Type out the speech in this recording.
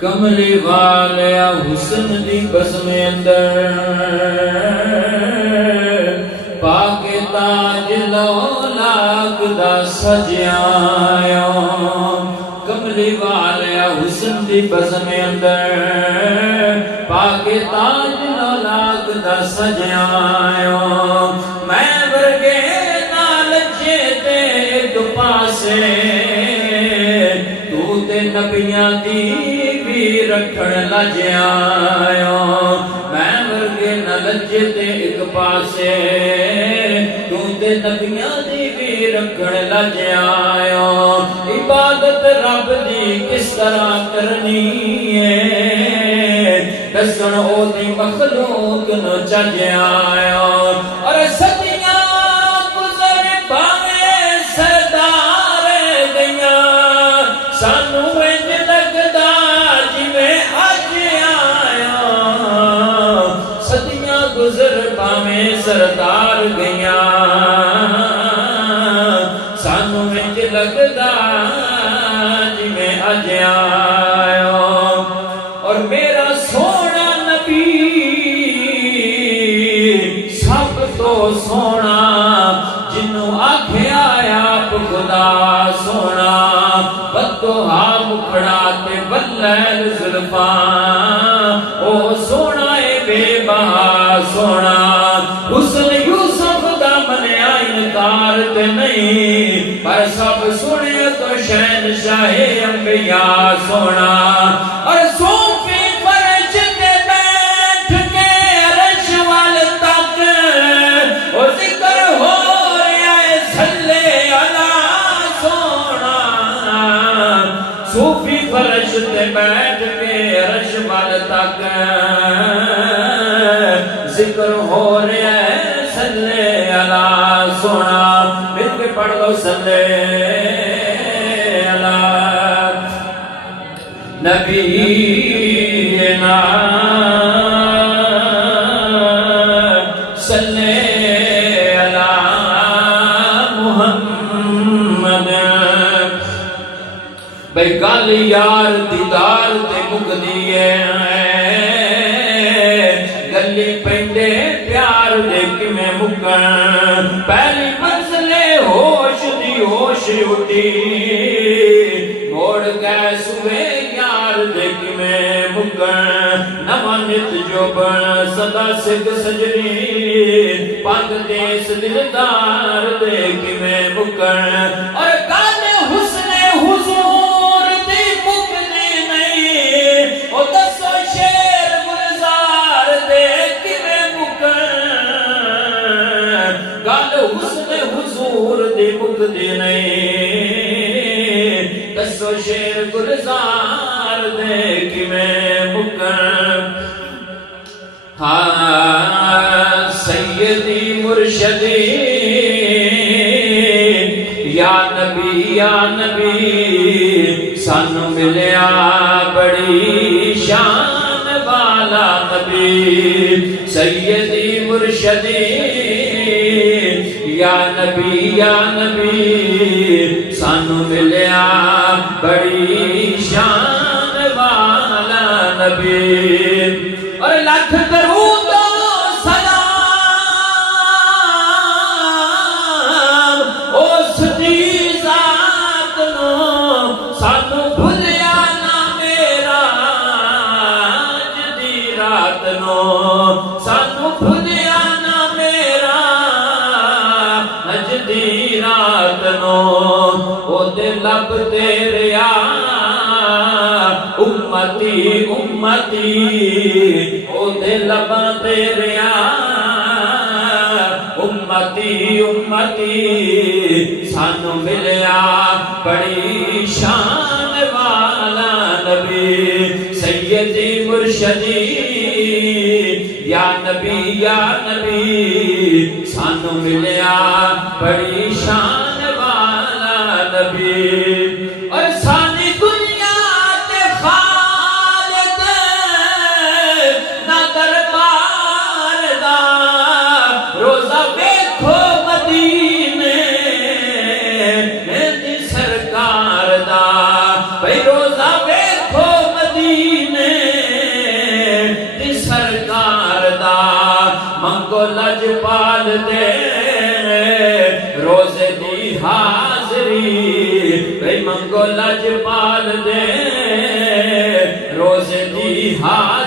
کملی والیا حسن دی بزم اندر پاک تاج لولاک دا سجایا کملی والیا حسن دی بزم اندر پاک تاج لولاک دا سجایا میں ورگے نال جیتے ایک پاسے تو تے نبیاں دی رکھن لجیا میں ورگے نہ لجے تے ایک پاسے تو تے نبیاں دی بھی رکھن لجیا عبادت رب دی کس طرح کرنی ہے دسن او دی مخلوق نو چجیا اور صدیاں گزر پاوے سردار گئیاں سانو گزر پاویں سردار گئیاں سانو وچ لگدا جویں اج آیا اور میرا سونا نبی سب تو سونا جنوں آکھیا آپ خدا سونا بدوہا مکھڑا تے بلیل زلفاں او سونا اے بے بہا سونا حسن یوسف دا منیا انکار تے نہیں پر سب سنے تو شہنشاہ انبیاء سونا اور صوفی فرش تے بیٹھ کے عرش وال تک او ذکر ہو رہا ہے صلی علی سونا صوفی فرش تے بیٹھ کے عرش وال تک ذکر ہو رہا ہے صلی علی سونا مل کے پڑھ لو صلی علی نبینا صلی علی محمد بھئی گل یار دیدار تے مکدی ہے گلی پہنڈے پیار دیکھ میں مکن پہلی منزلے ہوش دی ہوش اٹھی موڑ گئے سوے یار دیکھ میں مکن نمانت جو بن صدا سکھ سجنی پاک دیس دلدار دیکھ میں مکن اور گانے حسن حضور دی مکنے نہیں او دسو شیر گلزار دیکھ میں مکن گل حسن حضور دی مکدی نہیں دسو شیر گلزار دیکھ میں مکن ہاں سیدی مرشدی یا نبی سانو ملیا بڑی شان والا نبی سیدی مرشدی یا نبی سانو ملیا بڑی شان والا نبی اور لاکھ درود و سلام اس دی ذات نو سانو بھلیا نہ میرا اج دی رات نو سانو بھلیا نہ میرا اج دی رات نو او دے لب تیرے امتی امتی او دے لباں تیرے امتی امتی سانو ملیا بڑی شان والا نبی سیدی مرشدی یا نبی سانو ملیا بڑی شان والا نبی اور سانی دنیا تے خالد نہ دربار دا روزہ ویکھو مدینے منگو لجپال دے روزے دی حاضری بھئی منگو لجپال دے روزے دی حاضری